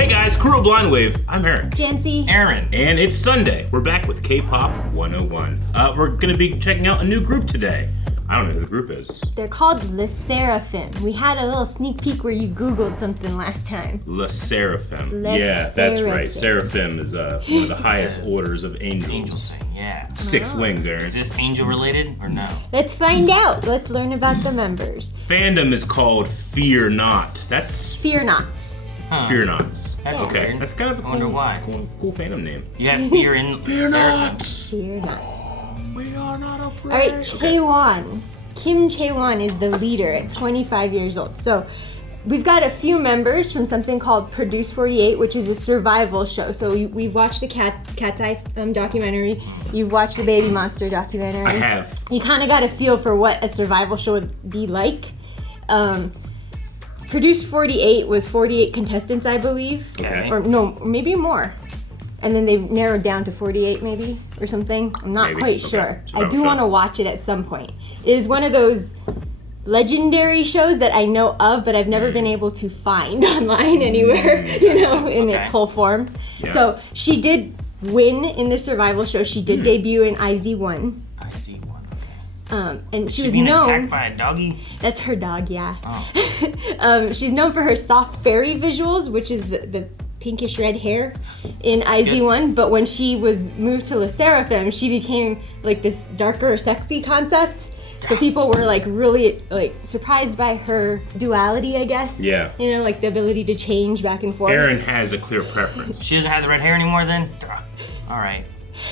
Hey guys, Kuro Blindwave. I'm Aaron. Janci. Aaron. And it's Sunday. We're back with K-Pop 101. We're going to be checking out a new group today. I don't know who the group is. They're called SSERAFIM. We had a little sneak peek where you Googled something last time. SSERAFIM. Les Yeah, that's right. Seraphim. Seraphim is one of the highest orders of Angel angels. thing, yeah. 6 wings, Aaron. Is this angel related or no? Let's find out. Let's learn about the members. Fandom is called Fear Not. That's Fear Nots. Huh. Fear Nots. That's Okay, weird. that's kind of a I wonder cool, why. that's cool fandom name. You have fear in Fear Nots. Fear Nots. We are not afraid. All right, Chaewon. Kim Chaewon is the leader at 25 years old. So we've got a few members from something called Produce 48, which is a survival show. So we've watched the Cat's Eye documentary. You've watched the Baby Monster documentary. I have. You kind of got a feel for what a survival show would be like. Produce 48 was 48 contestants, I believe. Okay. Or no, maybe more. And then they've narrowed down to 48 maybe, or something. I'm not Maybe. quite Okay. sure. I Survival do show. want to watch it at some point. It is one of those legendary shows that I know of, but I've never been able to find online anywhere, in its whole form. Yeah. So she did win in the survival show. She did debut in IZ1. I see one. And she She's was being known. attacked by a doggy? That's her dog, yeah. Oh. She's known for her soft fairy visuals, which is the pinkish red hair in IZ1, but when she was moved to SSERAFIM, she became like this darker, sexy concept. So people were like really like surprised by her duality, I guess. Yeah. Like the ability to change back and forth. Aaron has a clear preference. She doesn't have the red hair anymore then? All right.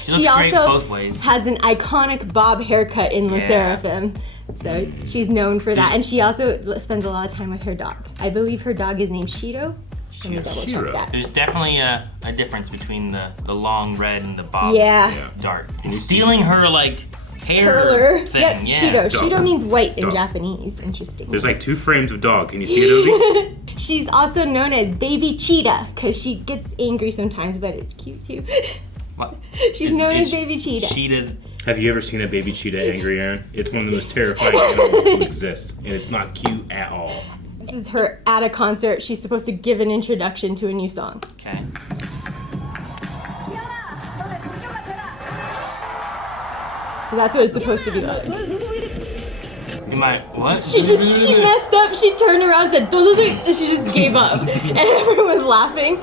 She looks She great also both ways. has an iconic bob haircut in SSERAFIM. So she's known for that. And she also spends a lot of time with her dog. I believe her dog is named Shiro. Let me double Shiro. check that. There's definitely a difference between the long red and the bob Yeah. dark. And stealing her like hair Curler. thing. Yep, Yeah. Shiro. Dog. Shiro means white in Dog. Japanese. Interesting. There's like 2 frames of dog. Can you see it, Obi? She's also known as Baby Cheetah because she gets angry sometimes, but it's cute too. What? She's known as Baby Cheetah. Cheetah. Have you ever seen a baby cheetah angry, Aaron? It's one of the most terrifying animals to exist, and it's not cute at all. This is her at a concert. She's supposed to give an introduction to a new song. Okay. So that's what it's supposed to be like. You might what? She messed up. She turned around and said, "Do-do-do," and she just gave up. And everyone was laughing.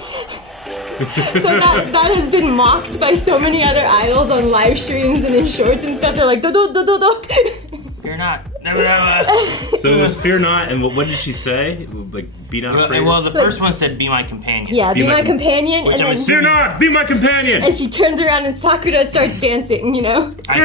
So that has been mocked by so many other idols on live streams and in shorts and stuff. They're like, "Do-do-do-do-do." You're not. Never, never. So it was Fear Not, and what did she say? Like, be not afraid? Well, the first one said, "Be my companion." Yeah, be my companion. Which And I was then Fear Not, be my companion! and she turns around and Sakura starts dancing, Fear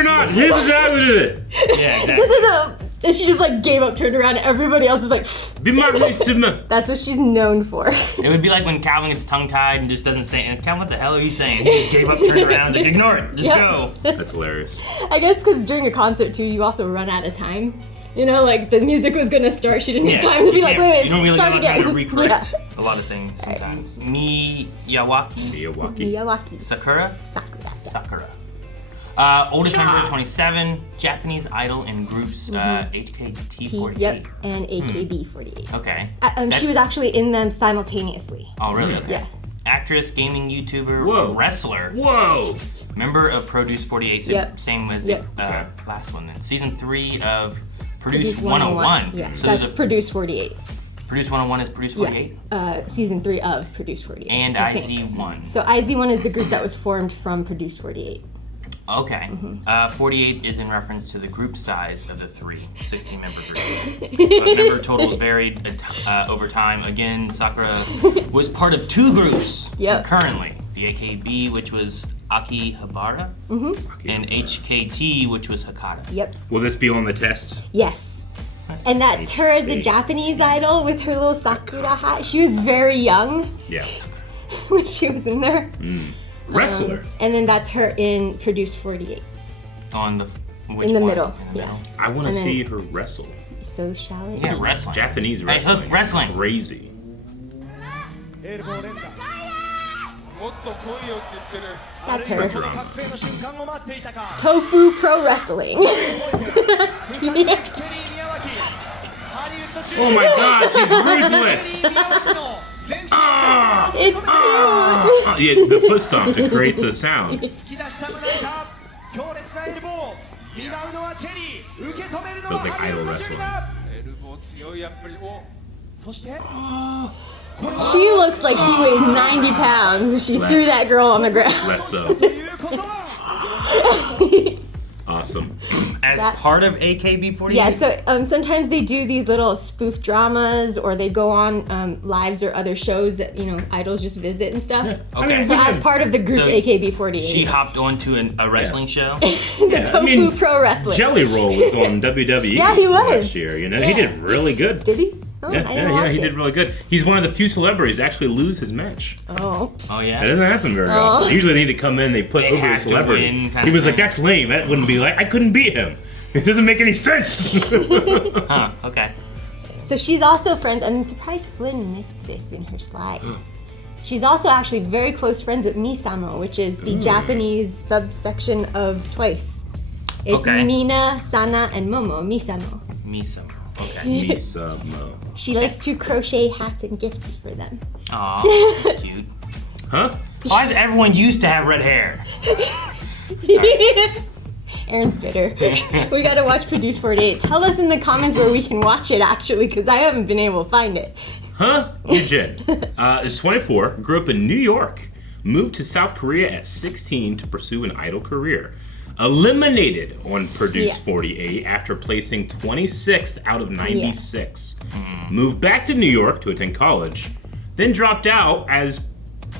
Not, here's how we do it! Yeah, exactly. And she just like gave up, turned around, and everybody else was like, Be my victim! that's what she's known for. It would be like when Calvin gets tongue-tied and just doesn't say anything. Calvin, what the hell are you saying? He just gave up, turned around, like, ignore it. Just go. That's hilarious. I guess because during a concert too, you also run out of time. Like the music was gonna start, she didn't have time to be like, wait, You don't really start have time again. to recorrect a lot of things sometimes. Miyawaki. Miyawaki. Sakura. Sakura. Oldest member 27. Japanese idol in groups HKT48. Yep, and AKB48. Okay. She was actually in them simultaneously. Oh, really? Okay. Yeah. Actress, gaming YouTuber, Whoa. wrestler. Whoa! Member of Produce 48. Yep. Same as Yep. the last one then. Season 3 of Produce 101. Yeah, So that's there's a Produce 48. Produce 101 is Produce 48? Season 3 of Produce 48. And I think. IZ1. So IZ1 is the group that was formed from Produce 48. Okay. 48 is in reference to the group size of the 16-member group. Member totals varied over time. Again, Sakura was part of 2 groups concurrently. The AKB, which was Akihabara, and HKT, which was Hakata. Yep. Will this be on the test? Yes. And that's her as a Japanese idol with her little Sakura hat. She was very young Yeah. when she was in there. Wrestler. And then that's her in Produce 48. On the which In the one? middle, In the yeah. middle? I want to And then- see her wrestle. So shall it Yeah, be? wrestling. Japanese Hey, wrestling. Hook, wrestling. Crazy. That's For her. drama. Tofu Pro Wrestling. Oh my god, she's ruthless! Oh! It's cute. Yeah, the foot stomp to create the sound. Feels like idol wrestling. She looks like she weighs 90 pounds. She threw that girl on the ground. Less so. Awesome. As part of AKB48? Yeah, so sometimes they do these little spoof dramas, or they go on lives or other shows that, idols just visit and stuff. Yeah. Okay. So as part of the group AKB48. She hopped onto a wrestling show? The Tofu Pro Wrestling. Jelly Roll was on WWE Yeah, he was. last year. He did really good. Did he? Oh, I didn't watch he it. did really good. He's one of the few celebrities to actually lose his match. Oh. Oh, yeah? That doesn't happen very often. Usually they need to come in, they put They over a have to celebrity. win kind He of was like, thing. that's lame. That wouldn't be like, I couldn't beat him. It doesn't make any sense. Huh, okay. So she's also friends. I'm surprised Flynn missed this in her slide. She's also actually very close friends with Misamo, which is the Japanese subsection of Twice. It's Okay. Mina, Sana, and Momo. Misamo. Miso. Okay. Misamo. She likes to crochet hats and gifts for them. Aw, cute. Huh? Why is everyone used to have red hair? Aaron's bitter. We gotta watch Produce 48. Tell us in the comments where we can watch it, actually, because I haven't been able to find it. Huh? Yunjin is 24, grew up in New York, moved to South Korea at 16 to pursue an idol career. Eliminated on Produce 48 after placing 26th out of 96. Moved back to New York to attend college, then dropped out as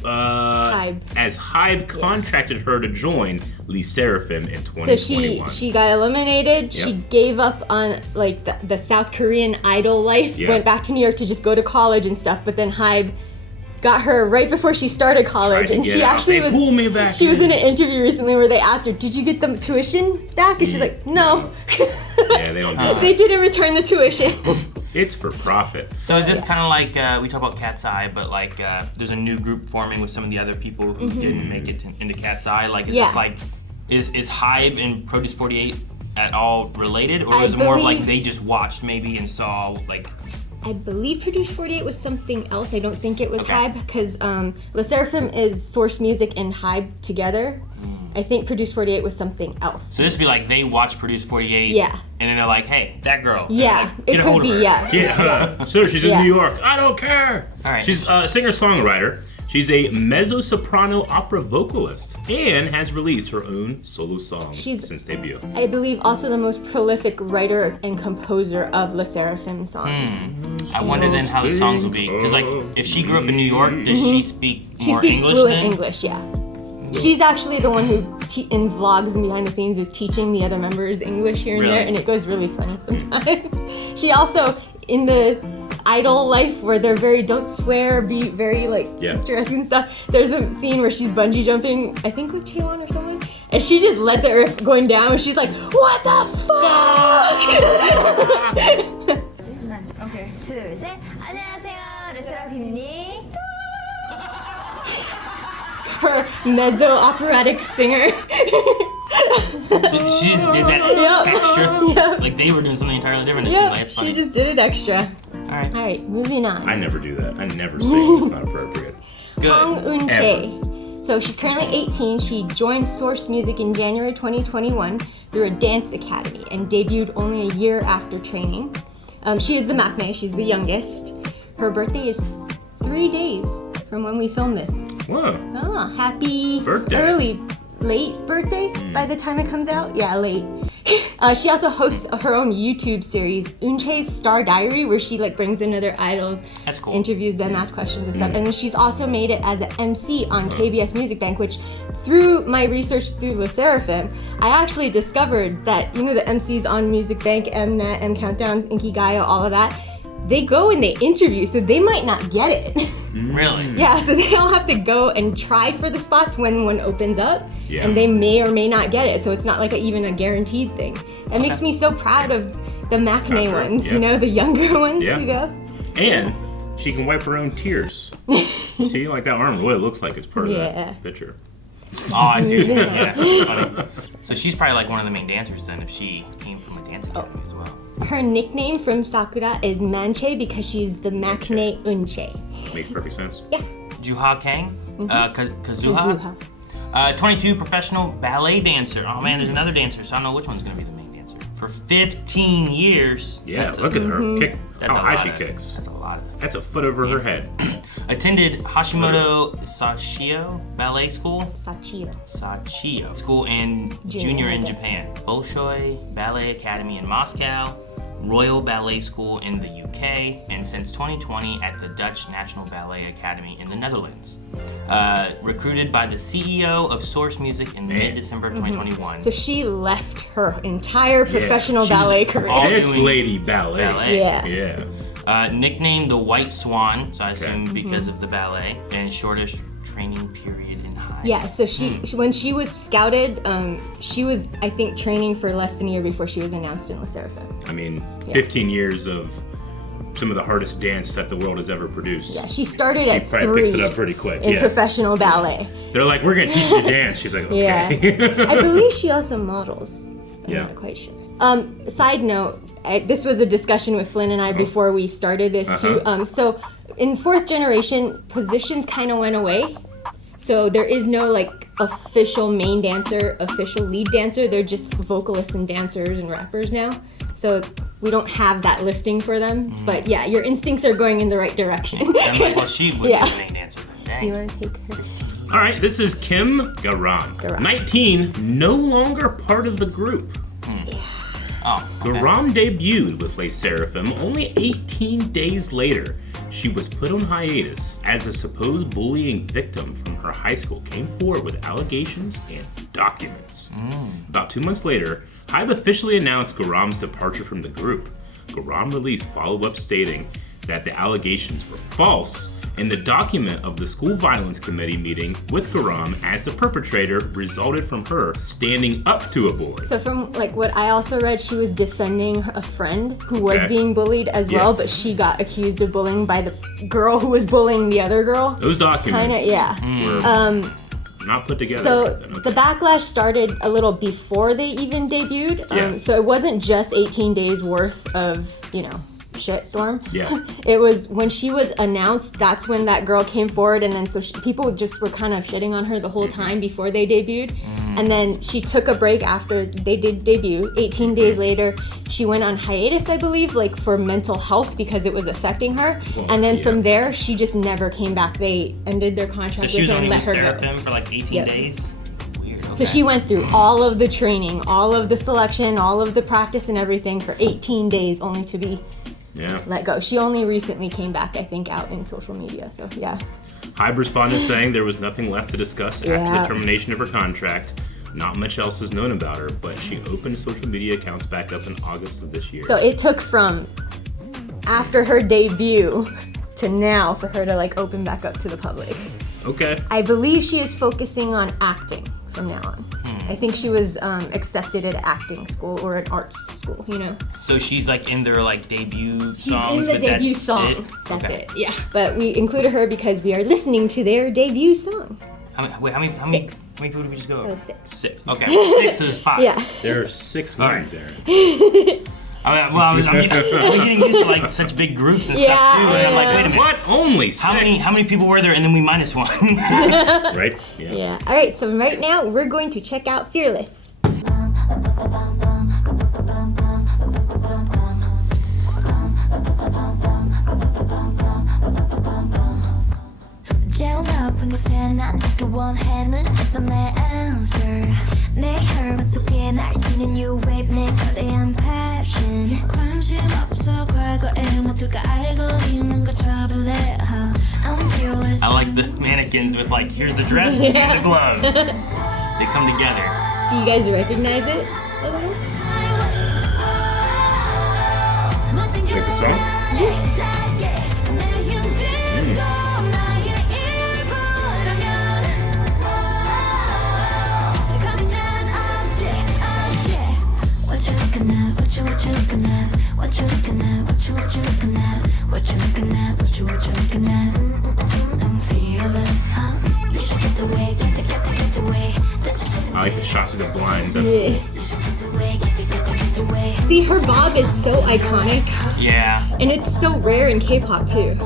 Hybe contracted her to join SSERAFIM in 2021. So she got eliminated. Yep. She gave up on like the South Korean idol life. Yep. Went back to New York to just go to college and stuff. But then Hybe got her right before she started college, Tried to and get she out. actually They was. pulled me back She was in. in an interview recently where they asked her, "Did you get the tuition back?" And she's like, "No." Yeah, they don't do that. They didn't return the tuition. It's for profit. So is this kind of like, we talk about Cat's Eye, but like there's a new group forming with some of the other people who didn't make it into Cat's Eye? Like, is this like, is Hybe and Produce 48 at all related? Or is it more of like they just watched maybe and saw like... I believe Produce 48 was something else. I don't think it was Okay. Hybe, because SSERAFIM is Source Music and Hybe together. I think Produce 48 was something else. So this would be like they watch Produce 48 Yeah. and then they're like, hey, that girl. Yeah, Like, it get a could hold be, of her. yeah. Get her. Sir, she's in Yeah. New York. I don't care. All right. She's a singer-songwriter. She's a mezzo-soprano opera vocalist and has released her own solo songs since debut. I believe also the most prolific writer and composer of SSERAFIM songs. I wonder then how the songs will be. Because like, if she grew up in New York, does she speak She more speaks English fluent then? English, yeah. She's actually the one who, in vlogs and behind the scenes, is teaching the other members English here and Really? there, and it goes really funny sometimes. She also, in the idol life where they're very don't swear, be very like picturesque and stuff, there's a scene where she's bungee jumping, I think with Chaewon or someone, and she just lets it rip going down, and she's like, what the fuck? 오케이. 둘, 셋. 안녕하세요. 르세라핌님. Her mezzo-operatic singer. She just did that Yep. extra. Yep. Like they were doing something entirely different. And Yep, like, it's funny. she just did it extra. All right. Alright, moving on. I never do that. I never sing. It's not appropriate. Good. Eunchae. So she's currently 18. She joined Source Music in January 2021 through a dance academy and debuted only a year after training. She is the maknae. She's the youngest. Her birthday is 3 days from when we filmed this. Whoa. Ah, happy Birthday. late birthday by the time it comes out. Yeah, late. She also hosts her own YouTube series, Eunchae's Star Diary, where she like brings in other idols, That's cool. interviews them, asks questions and stuff. And then she's also made it as an MC on KBS Music Bank, which through my research through SSERAFIM, I actually discovered that, you know, the MCs on Music Bank, Mnet, M Countdown, Inkigayo, all of that, they go and they interview, so they might not get it. Really? Yeah, so they all have to go and try for the spots when one opens up, Yeah. and they may or may not get it. So it's not like even a guaranteed thing. It makes me so proud of the maknae Proud, ones, yeah. you know, the younger ones Yeah. who go. And she can wipe her own tears. See, like that arm, what it looks like is part of Yeah. that picture. Oh, I see what you mean. Yeah, that's funny. So she's probably like one of the main dancers then if she came from a dance academy as well. Her nickname from Sakura is Manchae because she's the maknae Eunchae. Makes perfect sense. Yeah. Juha Kang, Kazuha. 22, professional ballet dancer. Oh man, there's another dancer, so I don't know which one's gonna be the main dancer. For 15 years. Yeah, look at her kick. How high she kicks. That's a lot of That's a foot over her head. Attended Hashimoto Sachio Ballet School. Sachio. School and junior in Japan. Bolshoi Ballet Academy in Moscow. Royal Ballet School in the UK, and since 2020 at the Dutch National Ballet Academy in the Netherlands. Recruited by the CEO of Source Music in mid-December 2021. So she left her entire professional ballet career. This lady ballet. Yeah. Nicknamed the White Swan, so I assume because of the ballet, and shortest training period in high. Yeah, so she when she was scouted, she was, I think, training for less than a year before she was announced in SSERAFIM. I mean, 15 years of some of the hardest dance that the world has ever produced. Yeah, she started at 3. She probably picks it up pretty quick. In professional ballet. They're like, we're gonna teach you to dance. She's like, okay. Yeah. I believe she also models. I'm Yeah. not quite sure. Side note, this was a discussion with Flynn and I before we started this too. So in 4th generation, positions kind of went away. So there is no like official main dancer, official lead dancer. They're just vocalists and dancers and rappers now. So we don't have that listing for them. But yeah, your instincts are going in the right direction. I'm like, well, she would be the main dancer. Dang. You want to take her? All right, this is Kim Garam. 19, no longer part of the group. Oh, okay. Garam debuted with Les Seraphim only 18 days later. She was put on hiatus as a supposed bullying victim from her high school came forward with allegations and documents. About 2 months later, HYBE officially announced Garam's departure from the group. Garam released follow-up stating that the allegations were false, and the document of the school violence committee meeting with Garam as the perpetrator resulted from her standing up to a boy. So from like what I also read, she was defending a friend who was being bullied as well, but she got accused of bullying by the girl who was bullying the other girl. Those documents were not put together. So right then. the backlash started a little before they even debuted. So it wasn't just 18 days worth of, shitstorm. Yeah. It was when she was announced, that's when that girl came forward, and then so people just were kind of shitting on her the whole time before they debuted. And then she took a break after they did debut. 18 days later, she went on hiatus, I believe, like for mental health because it was affecting her. And then from there, she just never came back. They ended their contract with her and let her go. So she was only with Seraphim for like 18 days? Weird. Okay. So she went through all of the training, all of the selection, all of the practice and everything for 18 days only to be let go. She only recently came back, I think, out in social media. So yeah. HYBE responded saying there was nothing left to discuss after the termination of her contract. Not much else is known about her, but she opened social media accounts back up in August of this year. So it took from after her debut to now for her to like open back up to the public. Okay. I believe she is focusing on acting from now on. I think she was accepted at acting school or an arts school, So she's like in their like debut She's songs, in the but debut that's song. it? That's Okay. it, yeah. But we included her because we are listening to their debut song. How many people did we just go over? That was 6. 6. Okay. 6 is 5. Yeah. There are 6 wins, Aaron. I'm getting used to like such big groups and stuff too. And I'm like, wait a minute. What? Only 6? How many people were there? And then we minus 1. Right? Yeah. All right. So right now we're going to check out Fearless. 제일 높은 곳에 난 네가 원하는 just 내 answer 내 혈관 속에 날뛰는 new wave 내 거대한 passion 관심 없어 과거에 모두가 알고 있는 거 trouble I'm fearless I like the mannequins with like, here's the dress and the gloves. They come together. Do you guys recognize it? Like the song? I like the shots of the blinds. That's cool. See, her bob is so iconic, Yeah. and it's so rare in K-pop too.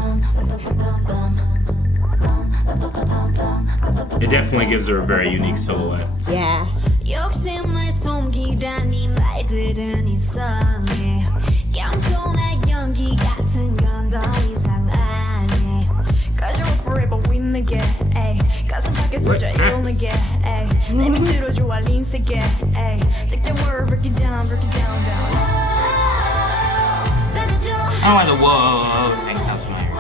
It definitely gives her a very unique silhouette. Yeah. 욕심을 숨기라니 말들은 이상해 겸손한 연기 같은 건 더 이상 안해 Cause you're forever with me, ayy 가슴 밖에서 저 이용하게, ayy 내 밑으로 좋아 린세게, ayy Take the word, break it down, down I don't know why the whoa thing sounds familiar.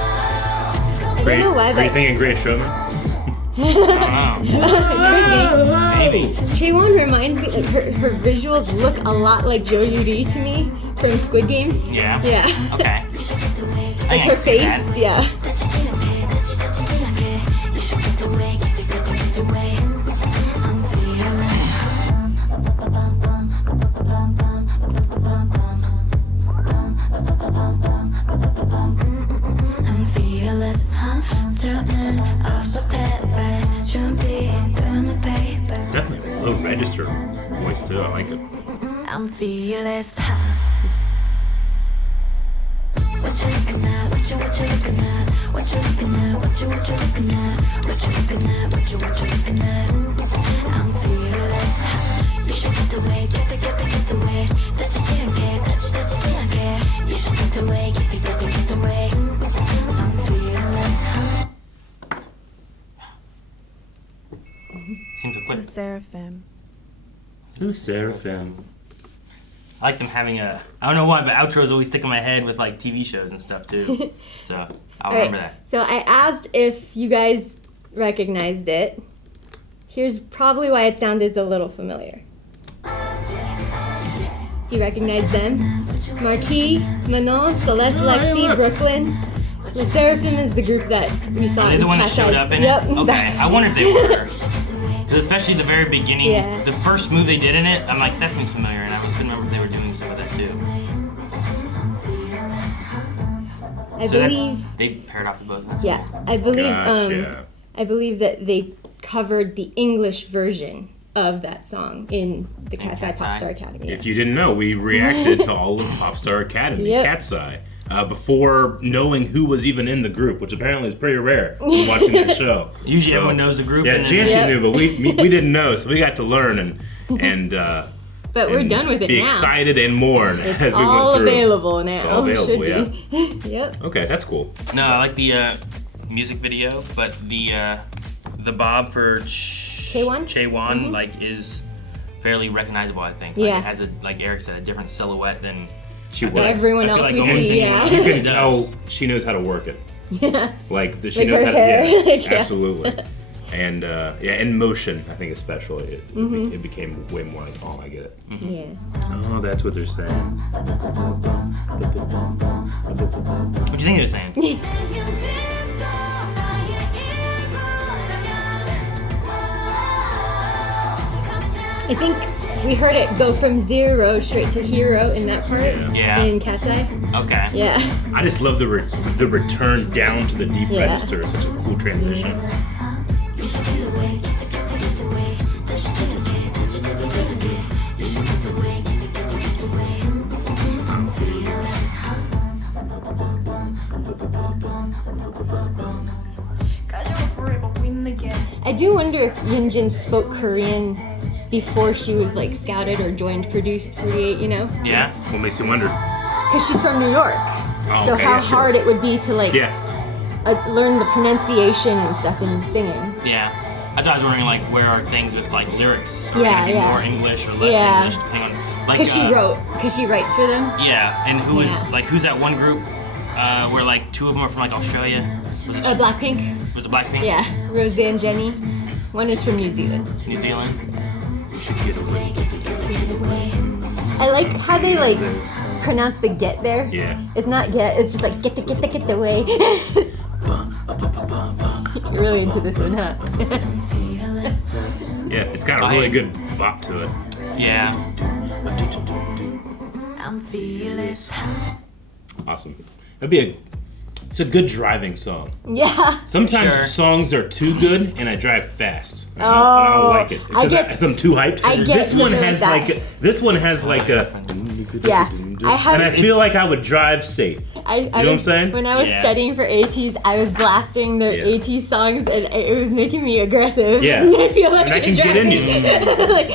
I don't know why, Are you but thinking Great Showman? I don't know. Maybe. Chaewon reminds me, her visuals look a lot like Jo Yuri to me from Squid Game. Yeah. Yeah. Okay. Like her face, yeah. I'm fearless, turning off the paper, jumping down the paper. Definitely a low register voice too. I like it. I'm fearless. What you looking at? What you looking at? What you looking at? What you looking at? What you looking at? What you looking at? I'm fearless. You should get away, get away. That you can't get, that you can't get. You should get away, get away. I'm fearless. Seems to put it. SSERAFIM. Who's SSERAFIM? I like them having a. I don't know why, but outros always stick in my head with like TV shows and stuff too. So I'll remember that. So I asked if you guys recognized it. Here's probably why it sounded a little familiar. Do you recognize them? Marquis, Manon, Celeste, Lexi, Brooklyn. The SSERAFIM is the group that we saw. Are they in the one that Cat's showed Eyes. up in Yep. it? Okay, I wondered if they were. 'Cause especially the very beginning, Yeah. the first move they did in it, I'm like, that seems familiar, and I couldn't remember if they were doing some of that too. I So believe. they paired off with both of them. Yeah, I believe. Gotcha. I believe that they covered the English version of that song in the Cat's Eye Cat's Pop Eye. Star Academy. If you didn't know, we reacted to all of Popstar Academy, Yep. Cat's Eye, before knowing who was even in the group, which apparently is pretty rare when watching that show. Usually everyone knows the group. Yeah, and then Janci Yep. knew, but we didn't know, so we got to learn and But we're and done with it be now. excited and mourn It's as we all went through. available now. It's all available, Should be. Yep. Okay, that's cool. No, I like the music video, but the bob for Chaewon? like is fairly recognizable. I think. Like, Yeah. It has a, like Eric said, a different silhouette than She I feel worked. Everyone I feel else like we almost see, anyone yeah. else You can does. tell she knows how to work it. Yeah. Like she Like knows her how to. hair, Yeah, like, yeah. absolutely. And in motion, I think especially, it became way more like, oh, I get it. Yeah. Oh, that's what they're saying. What do you think they're saying? I think we heard it go from zero straight to hero in that part. Yeah. In Cat's Eye. Okay. Yeah. I just love the return down to the deep Yeah. register. It's such a cool transition. I do wonder if Yunjin spoke Korean before she was like scouted or joined Produced 48, you know? Yeah. What makes you wonder? Because she's from New York. Oh, So okay, how yeah, sure. hard it would be to like Yeah. learn the pronunciation and stuff and singing. Yeah. That's why I was wondering, like, where are things with like lyrics? Are Yeah, gonna be yeah. more English or less Yeah. English, depending on like. Because she writes for them. Yeah, and Yeah. who's that one group where like two of them are from like Australia? Was it Blackpink. was it Blackpink? Yeah. Rose and Jenny. One is from New Zealand. New Zealand. I like how they like pronounce the get there. Yeah. It's not get, it's just like get the way. You're really into this one, huh? Yeah, it's got a really good bop to it. Yeah. I'm fearless. Awesome. It's a good driving song. Yeah. Sometimes Sure. songs are too good, and I drive fast. I don't like it because I'm too hyped. I get This one you has with that. this one has like a. Yeah. And I feel like I would drive safe. I know what I'm saying? When I was Yeah. studying for ATs, I was blasting their Yeah. AT songs, and it was making me aggressive. Yeah. And I feel like And I can get in you. like,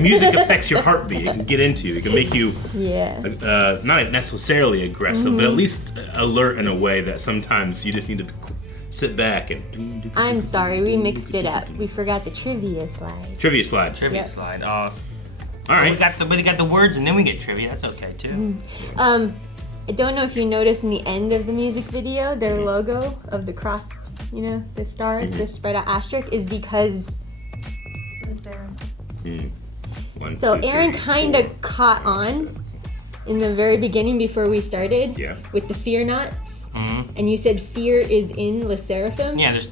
Music affects your heartbeat. It can get into you. It can make you Yeah. not necessarily aggressive, but at least alert in a way that sometimes you just need to sit back and. I'm sorry, we mixed it up. We forgot the trivia slide. Trivia slide. Trivia Yep. slide. All We right. got the words and then we get trivia. That's okay too. I don't know if you noticed in the end of the music video, their logo of the crossed, the star, the spread out asterisk, is because. One, So two, Aaron three, kind four. of caught on in the very beginning before we started Yeah. with the fear knots. And you said fear is in Le Seraphim. Yeah, there's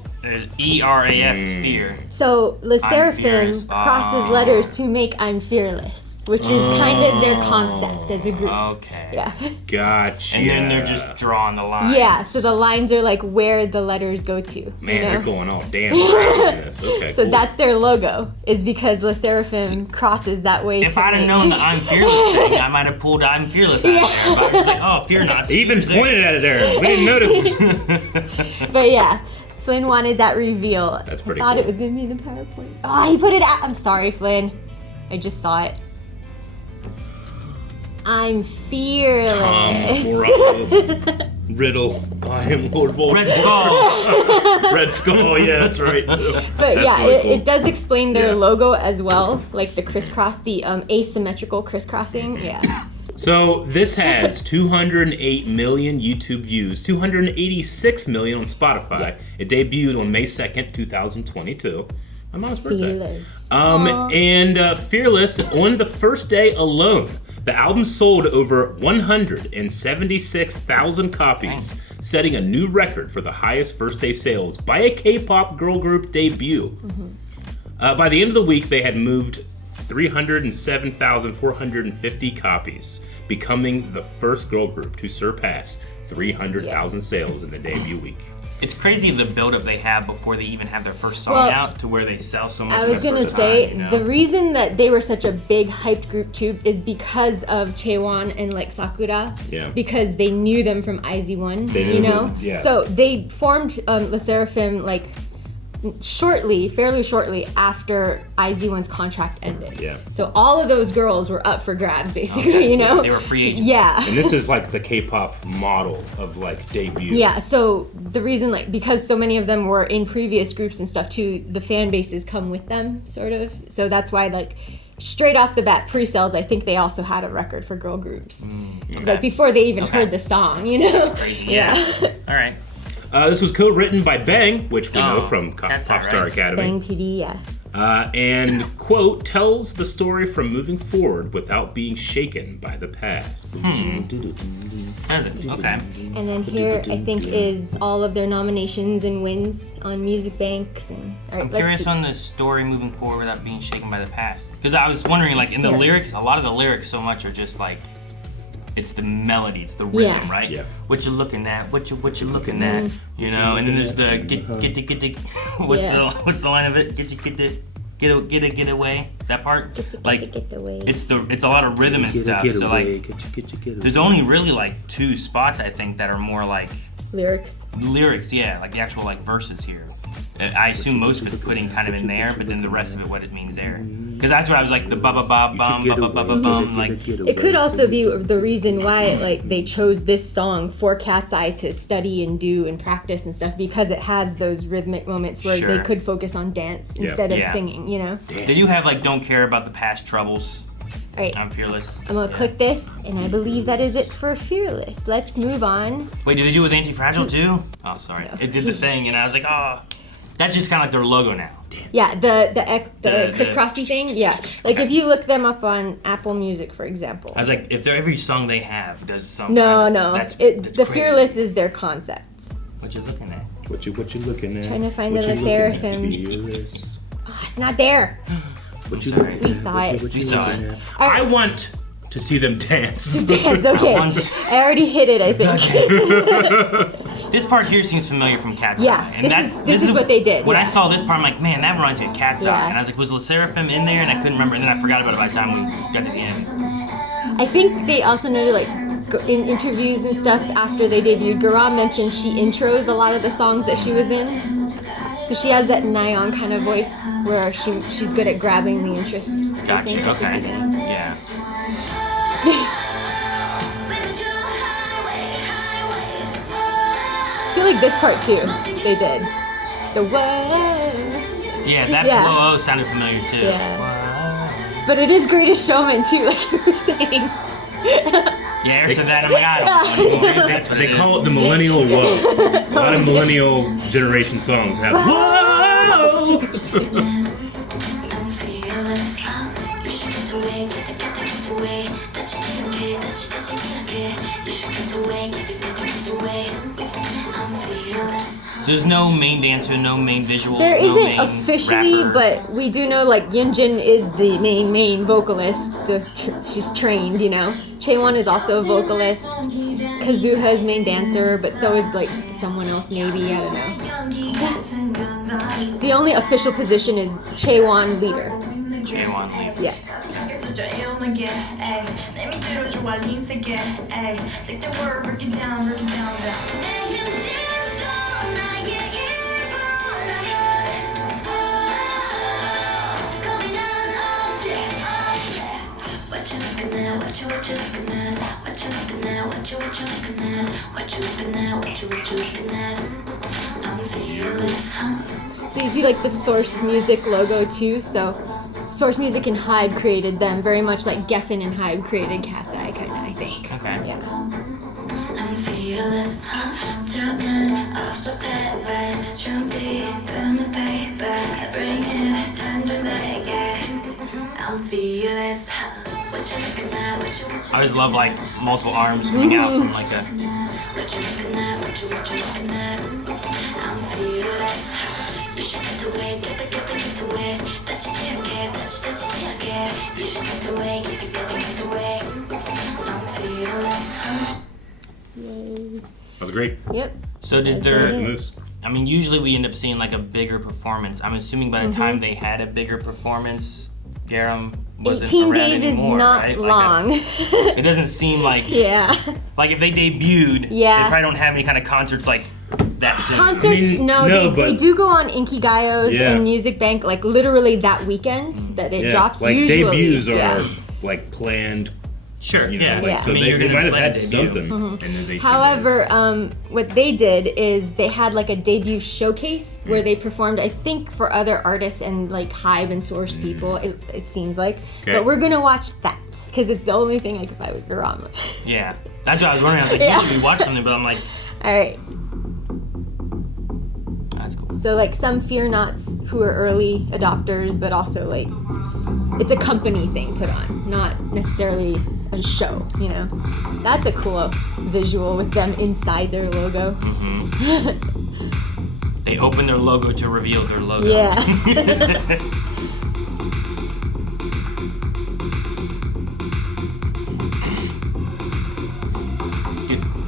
ERAF sphere. So Le fearless. Seraphim crosses letters to make I'm fearless, which is kind of their concept as a group. Okay. Yeah. Gotcha. And then they're just drawing the lines. Yeah, so the lines are like where the letters go to. Man, you know? they're going all damn crazy in this. Okay. So cool. that's their logo, is because Le Seraphim crosses that way. If to I'd have make- known the I'm fearless thing, I might have pulled I'm fearless out of there. But I was just like, oh, fear not. He even pointed at it there. We didn't notice. But yeah, Flynn wanted that reveal. That's pretty I thought cool. it was gonna be in the PowerPoint. Oh, he put it out. I'm sorry, Flynn. I just saw it. I'm fearless. Riddle. I am Lord Voldemort. Red Skull. Red Skull. Yeah, that's right. But That's yeah, really cool. it does explain their Yeah. logo as well, like the crisscross, the asymmetrical crisscrossing. Yeah. So this has 208 million YouTube views, 286 million on Spotify. It debuted on May 2nd, 2022. My mom's birthday. Fearless. And Fearless, on the first day alone, the album sold over 176,000 copies, setting a new record for the highest first day sales by a K-pop girl group debut. By the end of the week, they had moved 307,450 copies, becoming the first girl group to surpass 300,000 sales in the debut week. It's crazy the buildup they have before they even have their first song Well, out to where they sell so much. I in was their gonna first say time, you know? the reason that they were such a big hyped group too is because of Chaewon and like Sakura. Yeah. Because they knew them from IZ*ONE, They knew you know. them, yeah. So they formed Le Seraphim like fairly shortly after IZ*ONE's contract ended. Yeah. So all of those girls were up for grabs, basically, you know. They were free agents. Yeah. And this is like the K-pop model of like debut. Yeah, so the reason, like, because so many of them were in previous groups and stuff too, the fan bases come with them, sort of. So that's why, like, straight off the bat, pre-sales, I think they also had a record for girl groups. Okay. Like, before they even Okay. heard the song, you know? Crazy, yeah. All right. This was co-written by Bang, which we know Oh, from that's Pop Star alright. Academy. Bang PD, yeah. And, quote, tells the story from moving forward without being shaken by the past. That's it. Okay. And then here, I think, is all of their nominations and wins on Music Banks. And, all right, I'm let's curious see. on the story moving forward without being shaken by the past. Because I was wondering, like, in the Sarah. lyrics, a lot of the lyrics so much are just like, it's the melody, it's the rhythm, Yeah. right? Yeah. What you looking at? What you looking at? You know, and then there's the get what's Yeah. the line of it? Get away. That part, like, Get away. it's a lot of rhythm and stuff. So like, there's only really like 2 spots I think that are more like Lyrics. lyrics, yeah, like the actual like verses here. I assume most of it's putting kind of in there, but then the rest of it, what it means there. Because that's what I was like, the ba ba ba bum, ba ba ba ba bum, like, It could also be the reason why like they chose this song for Cat's Eye to study and do and practice and stuff, because it has those rhythmic moments where they Sure. could focus on dance instead of Yeah. singing, you know? they do have like, don't care about the past troubles. All right, I'm fearless. I'm gonna Yeah. click this, and I believe that is it for Fearless. Let's move on. Wait, did they do it with Anti-Fragile too? Oh, sorry. No. It did the thing, and I was like, oh, that's just kind of like their logo now. Yeah, the The- crisscrossy thing. Yeah, like if you look them up on Apple Music, for example. I was like, if they're, every song they have does some No, kind of, no, That's the crazy. Fearless is their concept. What you looking at? What you looking at? Trying to find What the you looking at? Seraphim. Fearless. Oh, it's not there. What you sorry. looking We at? saw What you- it. what you We saw looking it. at? All right. I want To see them dance. Dance, okay. I already hit it, I think. This part here seems familiar from Cat's Yeah, Eye. this is what they did. When I yeah. saw this part, I'm like, man, that reminds me of Cat's Eye. Yeah. And I was like, was SSERAFIM in there? And I couldn't remember. And then I forgot about it by the time we got to the end. I think they also noted, like, in interviews and stuff after they debuted, Garam mentioned she intros a lot of the songs that she was in. So she has that Nayeon kind of voice where she's good at grabbing the interest. Gotcha, okay. Yeah. I feel like this part too, they did. The way. Yeah, that whoa sounded familiar too. Yeah. But it is Greatest Showman too, like you were saying. Yeah, Eric said that. I'm like, I don't know anymore. That's what They it is. call it the millennial whoa. A lot of millennial generation songs have whoa. So there's no main dancer, no main visuals. There no isn't main officially, rapper. but we do know like Yunjin is the main vocalist. She's trained, you know. Chaewon is also a vocalist. Kazuha is main dancer, but so is like someone else maybe, I don't know. The only official position is Chaewon leader. Chaewon lead. Yeah. So you see like the Source Music logo too, so Source Music and Hybe created them, very much like Geffen and Hybe created Cat's Eye, kind of, I think. Okay. Yeah. I just love like multiple arms coming out from like a. That was great. Yep. So did That's there? it. Moose. I mean, usually we end up seeing like a bigger performance. I'm assuming by the time they had a bigger performance, Garam wasn't 18 around days anymore, is not right? long. Like it doesn't seem like Yeah. like if they debuted, Yeah. they probably don't have any kind of concerts like that soon. Concerts, I mean, no, no, they but- do go on Inkigayos Yeah. and Music Bank, like literally that weekend that it Yeah, drops like usually. debuts are yeah. like planned. Sure, You know, yeah. like, Yeah. so I mean, they you're gonna might have plan a had debut. something in those 18 However, days. what they did is they had like a debut showcase where they performed, I think, for other artists and like Hybe and Source people. It seems like, Okay. but we're gonna watch that because it's the only thing I could buy with Garam. Yeah, that's what I was wondering. I was like, Yeah. usually we watch something, but I'm like, All right. that's cool. So like some Fear Nots who are early adopters, but also like it's a company thing put on, not necessarily a show, you know. That's a cool visual with them inside their logo. They opened their logo to reveal their logo. Yeah.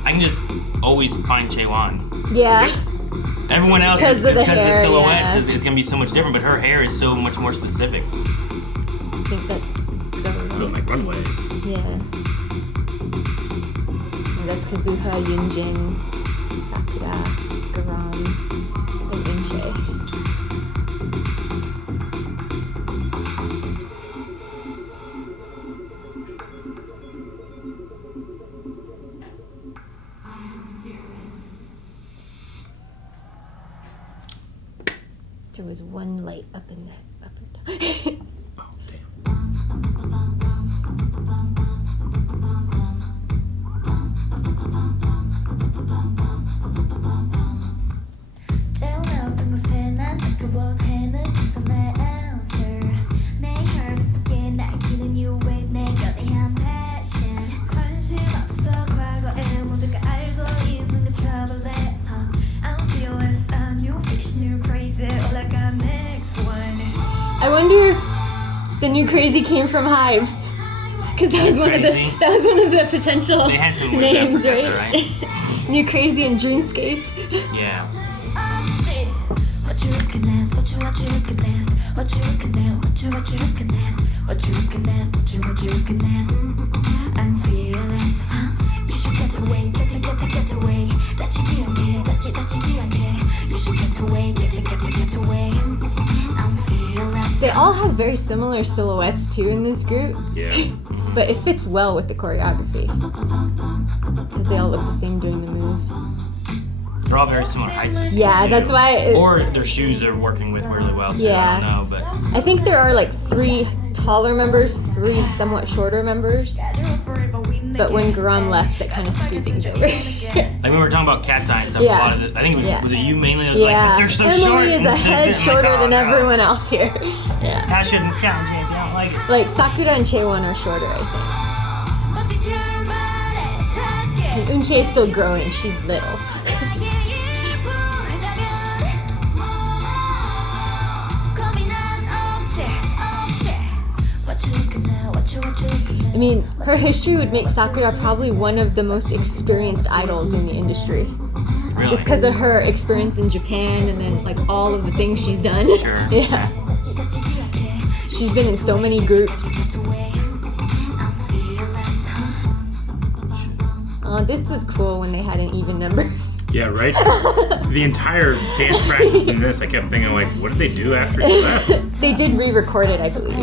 I can just always find Chaewon. Yeah. Everyone else, Because of the because of the hair, silhouettes, yeah. it's gonna be so much different. But her hair is so much more specific. I think that's Built like runways. yeah. And that's Kazuha, Yunjin, Sakura, Garam, and Eunchae. There was one light up in the upper top. Oh, damn. I wonder if the new crazy came from Hybe. Because that was one of the potential They had some weird names, references, right? right? New Crazy and Dreamscape. Yeah. What you looking at? What you looking at? What you looking at? What you looking at? What you looking at? What you looking at? I'm fearless. You should get away, get away. 다치지 않게, 다치지 않게. You should get away, get away. I'm fearless. They all have very similar silhouettes too in this group, Yeah. but it fits well with the choreography because they all look the same doing the moves. They're all very similar heights. and Yeah, stuff, that's too. why. Or their shoes are working with really well too. Yeah. I don't know, but I think there are like 3 taller members, 3 somewhat shorter members. But when Garam left, that kind of screwed things over. like when we were talking about Cat's Eye and stuff, Yeah. a lot of the, I think it was Yeah. was it you mainly that was like, but they're so short. Emily is and a head this, shorter like, than oh, no. everyone else here. Yeah. That shouldn't count, Janci. I don't like it. Like Sakura and Chaewon are shorter, I think. And Eunchae is still growing. She's little. I mean, her history would make Sakura probably one of the most experienced idols in the industry. Really? Just because of her experience in Japan and then like all of the things she's done. Sure. Yeah. She's been in so many groups. Oh, this was cool when they had an even number. Yeah, right? The entire dance practice in this, I kept thinking, like, what did they do after he left? They did re-record it, I believe.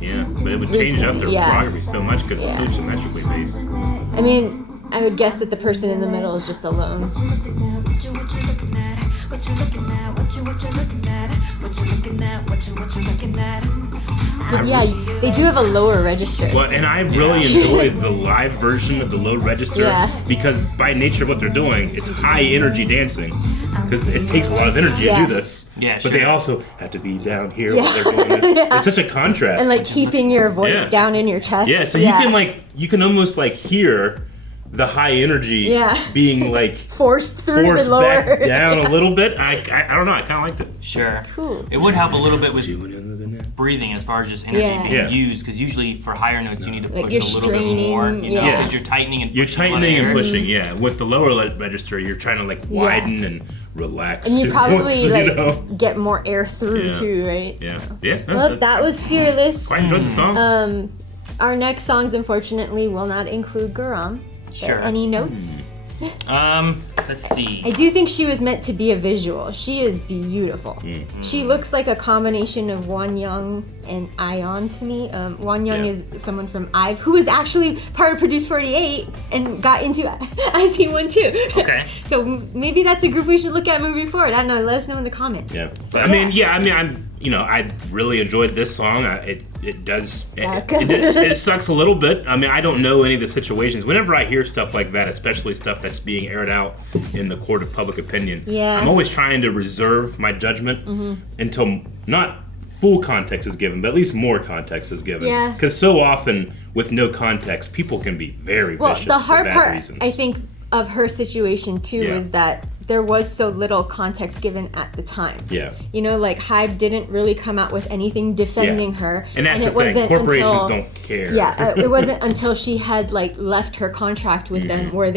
Yeah, but it would change up their Yeah. choreography so much because it's so symmetrically based. I mean, I would guess that the person in the middle is just alone. But yeah, they do have a lower register. Well, and I really enjoyed the live version of the low register Yeah. because by nature of what they're doing, it's high energy dancing because it takes a lot of energy Yeah. to do this. Yeah, But sure. they also have to be down here Yeah. while they're doing this. Yeah. It's such a contrast. And like keeping your voice Yeah. down in your chest. yeah, so you can almost like hear the high energy Yeah. being like forced through forced the lower. back down a little bit. I don't know. I kind of liked it. Sure. Cool. It would help a little bit with breathing as far as just energy Yeah. being Yeah. used, because usually for higher notes you need to Like push you're a little bit more, straining, you know, yeah. because you're tightening and You're pushing a lot of tightening and air. pushing, yeah. With the lower register, you're trying to like widen and relax. And you probably once, like you know? get more air through Yeah. too, right? Yeah, yeah. Well, that was Fearless. Quite enjoyed the song. Our next songs, unfortunately, will not include Garam. Sure. Any notes? Let's see. I do think she was meant to be a visual. She is beautiful. Mm-hmm. She looks like a combination of Won Young and Ion to me. Won Young Yeah. is someone from IVE who was actually part of Produce 48 and got into IC1 too. Okay. So maybe that's a group we should look at moving forward. I don't know. Let us know in the comments. Yeah. But- I mean, I really enjoyed this song. It sucks a little bit. I mean, I don't know any of the situations. Whenever I hear stuff like that, especially stuff that's being aired out in the court of public opinion, Yeah. I'm always trying to reserve my judgment until not full context is given, but at least more context is given. Yeah. Because so often, with no context, people can be very Well, vicious the for hard bad part, reasons. I think, of her situation too Yeah. is that there was so little context given at the time. Yeah. You know, like HYBE didn't really come out with anything defending Yeah. her. And that's it the thing. wasn't Corporations until- don't care. Yeah, it wasn't until she had like left her contract with them where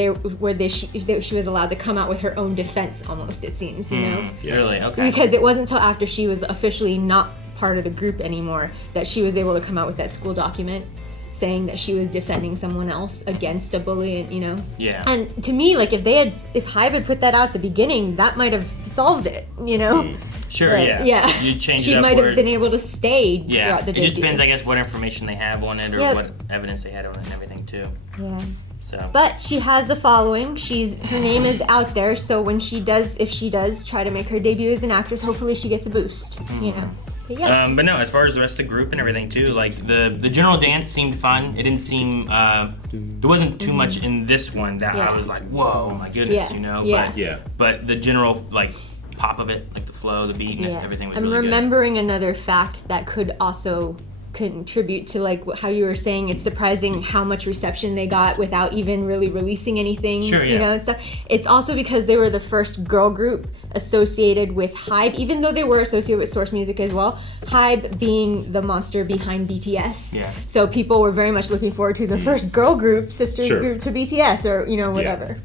she was allowed to come out with her own defense. Almost, it seems, you know, Yeah. Really? Okay. because it wasn't until after she was officially not part of the group anymore that she was able to come out with that school document saying that she was defending someone else against a bully, and you know. Yeah. And to me, like if HYBE had put that out at the beginning, that might have solved it, you know. Sure, But, yeah. You change she it up might where- have been able to stay Yeah. throughout the It just debut. depends, I guess, what information they have on it or Yeah. what evidence they had on it and everything too. Yeah. So. But she has the following. Her name is out there, so when if she does try to make her debut as an actress, hopefully she gets a boost. You know. But yeah. But no, as far as the rest of the group and everything too, like the general dance seemed fun. It didn't seem there wasn't too much in this one that Yeah. I was like, whoa, my goodness, Yeah. you know. Yeah. Yeah. But the general like pop of it, like the flow, the beat, and everything was I'm really remembering another fact that could also contribute to like how you were saying it's surprising how much reception they got without even really releasing anything, Sure, you yeah. know, and stuff. It's also because they were the first girl group associated with HYBE, even though they were associated with Source Music as well. HYBE being the monster behind BTS. Yeah. So people were very much looking forward to the first girl group, sister Sure. group to BTS, or you know, whatever.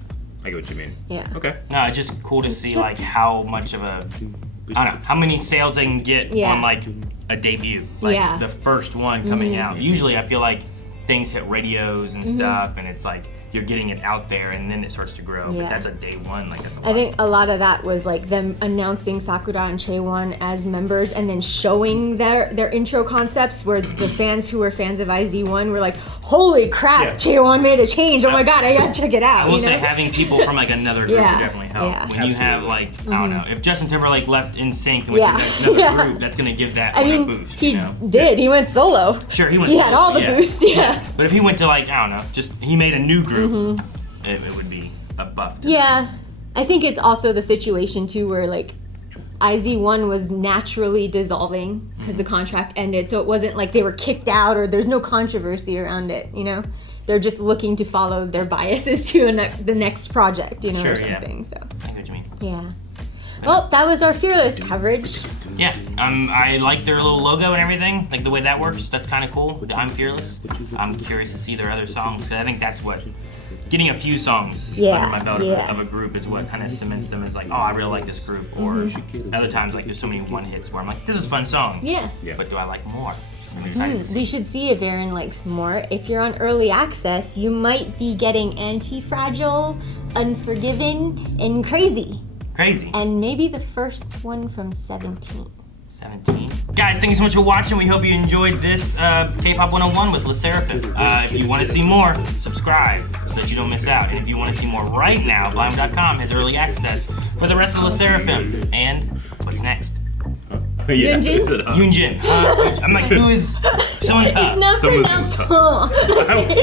I get what you mean. Yeah. Okay. No, it's just cool to see like how much of a, I don't know, how many sales they can get Yeah. on like a debut, like Yeah. the first one coming out. Usually I feel like things hit radios and stuff, and it's like you're getting it out there, and then it starts to grow. Yeah. But that's a day one, like that's a lot. I think a lot of that was like them announcing Sakura and Chaewon as members and then showing their intro concepts where the fans who were fans of IZ*ONE were like, holy crap, Yeah. Chaewon made a change. Oh my god, I gotta check it out. I will you say know? having people from like another group Yeah, would definitely help. yeah. When you have like, I don't know, if Justin Timberlake left in sync and went Yeah. to another Yeah. group, that's gonna give that I one mean, a boost, he you know? did. He went solo. Sure, he went He had solo, all the yeah. boost, yeah. But if he went to like, I don't know, just he made a new group, it would be a buff. To Yeah. I think it's also the situation too where like IZ*ONE was naturally dissolving because the contract ended, so it wasn't like they were kicked out or there's no controversy around it, you know? They're just looking to follow their biases to the next project, you know, Sure, or yeah. something. So, I know what you mean. yeah. Well, that was our Fearless coverage. Yeah, I like their little logo and everything, like the way that works. That's kind of cool. The I'm Fearless. I'm curious to see their other songs, 'cause I think that's what getting a few songs Yeah, under my belt yeah. of a group is what kind of cements them as like, oh, I really like this group. Or other times, like there's so many one hits where I'm like, this is a fun song. Yeah. But do I like more? I'm excited to see. We should see if Aaron likes more. If you're on early access, you might be getting Anti-Fragile, Unforgiven, and Crazy. Crazy. And maybe the first one from 17. 17. Guys, thank you so much for watching. We hope you enjoyed this K-Pop 101 with SSERAFIM. If you want to see more, subscribe so that you don't miss out. And if you want to see more right now, Blime.com has early access for the rest of SSERAFIM. And what's next? Yeah. Yunjin? Yunjin. I'm like, who is someone's It's not Someone's pronounced gonna huh. I don't,